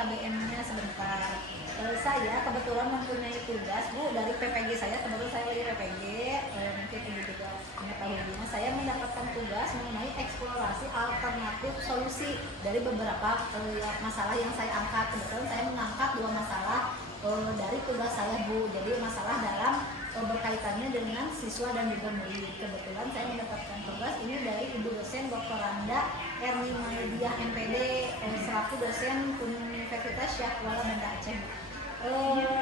KBM-nya sebentar. Saya kebetulan mempunyai tugas Bu dari PPG saya, kebetulan saya lagi PPG, mungkin Ibu juga mengetahuinya. Saya mendapatkan tugas mengenai eksplorasi alternatif solusi dari beberapa masalah yang saya angkat. Kebetulan saya mengangkat 2 masalah dari tugas saya Bu. Jadi masalah dalam berkaitannya dengan siswa dan juga murid. Kebetulan saya mendapatkan tugas ini dari Ibu dosen Dr. Randa Erni Maidia MPD selaku dosen Universitas Syekh Kuala Banda Aceh.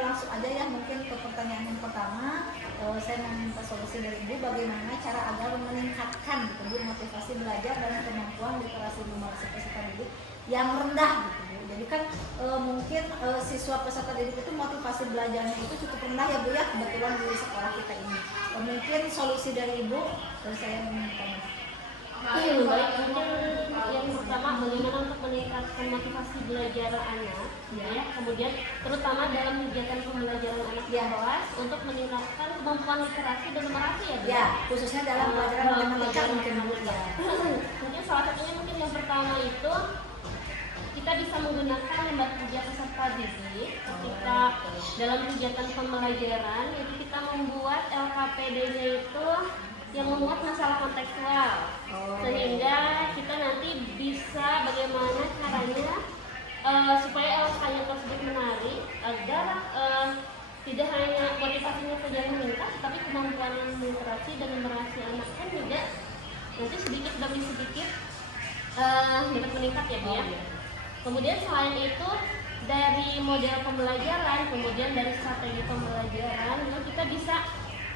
Langsung aja ya mungkin ke pertanyaan yang pertama. Saya meminta solusi dari Ibu bagaimana cara agar meningkatkan gitu Bu motivasi belajar dan kemampuan literasi numerasi peserta didik yang rendah gitu Bu. Jadi kan mungkin siswa peserta didik itu motivasi belajarnya itu cukup rendah ya Bu ya, kebetulan di sekolah kita ini. Mungkin solusi dari Ibu saya meminta. Baik, mungkin yang pertama bagaimana untuk meningkatkan motivasi belajar anak, ya. Kemudian terutama dalam kegiatan pembelajaran anak di kelas untuk meningkatkan kemampuan literasi dan numerasi ya, Bu. Ya, khususnya dalam pelajaran matematika mungkin Bu ya. Mungkin salah satunya mungkin yang pertama itu kita bisa menggunakan lembar kerja peserta didik ketika dalam kegiatan pembelajaran itu kita membuat LKPD-nya itu yang memuat masalah kontekstual, sehingga kita nanti bisa bagaimana caranya supaya LK-nya tersebut menarik agar tidak hanya motivasinya saja yang meningkat, tapi kemampuan literasi dan numerasi anak kan juga nanti sedikit demi sedikit dapat meningkat ya Bu ya. Kemudian selain itu dari model pembelajaran, kemudian dari strategi pembelajaran, kita bisa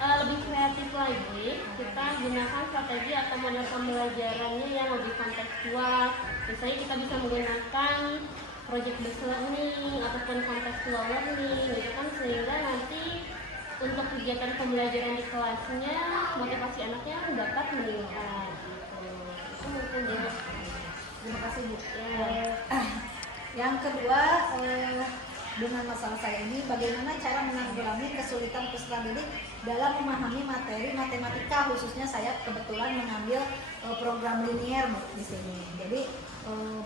lebih kreatif lagi. Kita gunakan strategi atau model pembelajarannya yang lebih kontekstual. Misalnya kita bisa menggunakan project based learning ataupun contextual learning gitu kan, sehingga nanti untuk kegiatan pembelajaran di kelasnya motivasi anaknya dapat meningkat gitu. Itu mungkin deh. Terima kasih Bu. Yang kedua, dengan masalah saya ini, bagaimana cara menanggulangi kesulitan peserta didik dalam memahami materi matematika, khususnya saya kebetulan mengambil program linier di sini. Jadi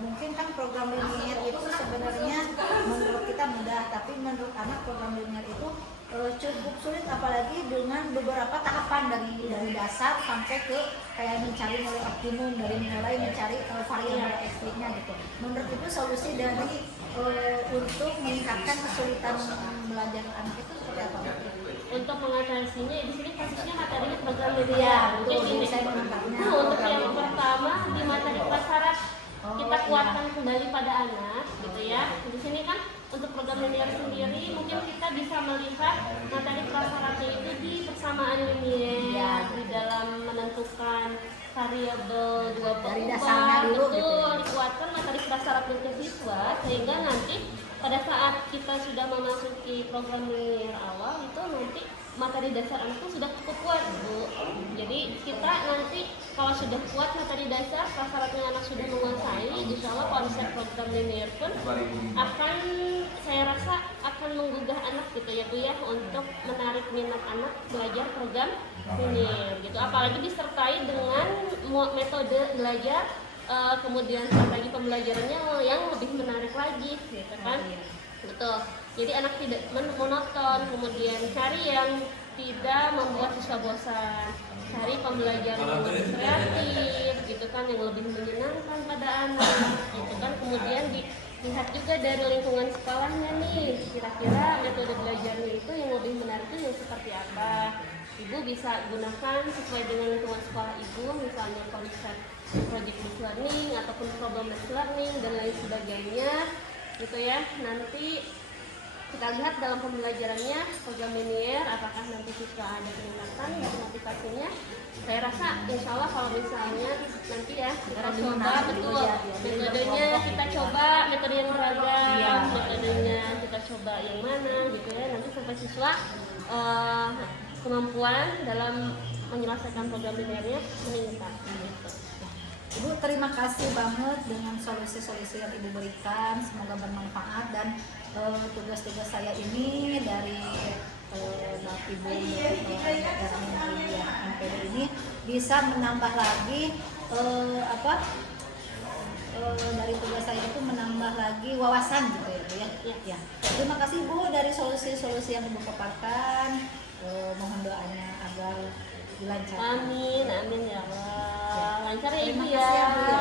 mungkin kan program linier itu sebenarnya menurut kita mudah, tapi menurut anak program linier itu cukup sulit, apalagi dengan beberapa tahapan dari dasar sampai ke kayak mencari nilai optimum, dari mulai mencari variabel x-nya gitu. Menurut itu solusi dari untuk meningkatkan kesulitan belajar anak itu seperti apa? Untuk mengatasinya di sini kasusnya materinya program media. Ya, Mungkin betul, ini saya mengangkatnya. untuk yang pertama di materi prasarat kita kuatkan kembali pada anak gitu ya. Di sini kan untuk program linear sendiri mungkin kita bisa melihat materi prasaratnya itu di persamaan linear di dalam menentukan variabel dua dasarnya dulu betul gitu. Dikuatkan materi prasaratnya ke siswa sehingga nanti pada saat kita sudah memasuki program linear awal itu nanti materi dasar anak itu sudah cukup kuat Bu. Jadi kita nanti kalau sudah kuat materi dasar, prasaratnya anak sudah menguasai, insya Allah konsep program linear pun akan, saya rasa akan menggugah anak gitu ya Bu ya, untuk menarik minat anak belajar program linear gitu. Apalagi disertai dengan metode belajar, kemudian strategi pembelajarannya yang lebih menarik lagi gitu kan. Betul. Jadi anak tidak monoton, kemudian cari yang tidak membuat siswa bosan, cari pembelajaran yang lebih kreatif, gitu kan, yang lebih menyenangkan pada anak, gitu kan. Kemudian dilihat juga dari lingkungan sekolahnya nih, kira-kira metode belajarnya itu yang lebih menarik itu yang seperti apa. Ibu bisa gunakan sesuai dengan lingkungan sekolah ibu, misalnya konsep project based learning ataupun problem based learning dan lain sebagainya, gitu ya. Nanti kita lihat dalam pembelajarannya program linear apakah nanti siswa ada peningkatan dari motivasinya. Saya rasa insya Allah kalau misalnya nanti ya kita coba betul metodenya, kita coba metode yang beragam, metodenya kita coba yang mana gitu ya, nanti sampai siswa kemampuan dalam menyelesaikan program linearnya meningkat gitu. Ibu terima kasih banget dengan solusi-solusi yang Ibu berikan, semoga bermanfaat dan tugas-tugas saya ini dari Ibu MPD ini bisa menambah lagi dari tugas saya itu menambah lagi wawasan gitu ya Bu ya. Ya. Ya. Terima kasih Bu dari solusi-solusi yang Ibu paparkan. Mohon doanya agar dilancarkan. Amin, amin ya Allah. Lancar ya Ibu Terima ya. kasih ya Bu ya.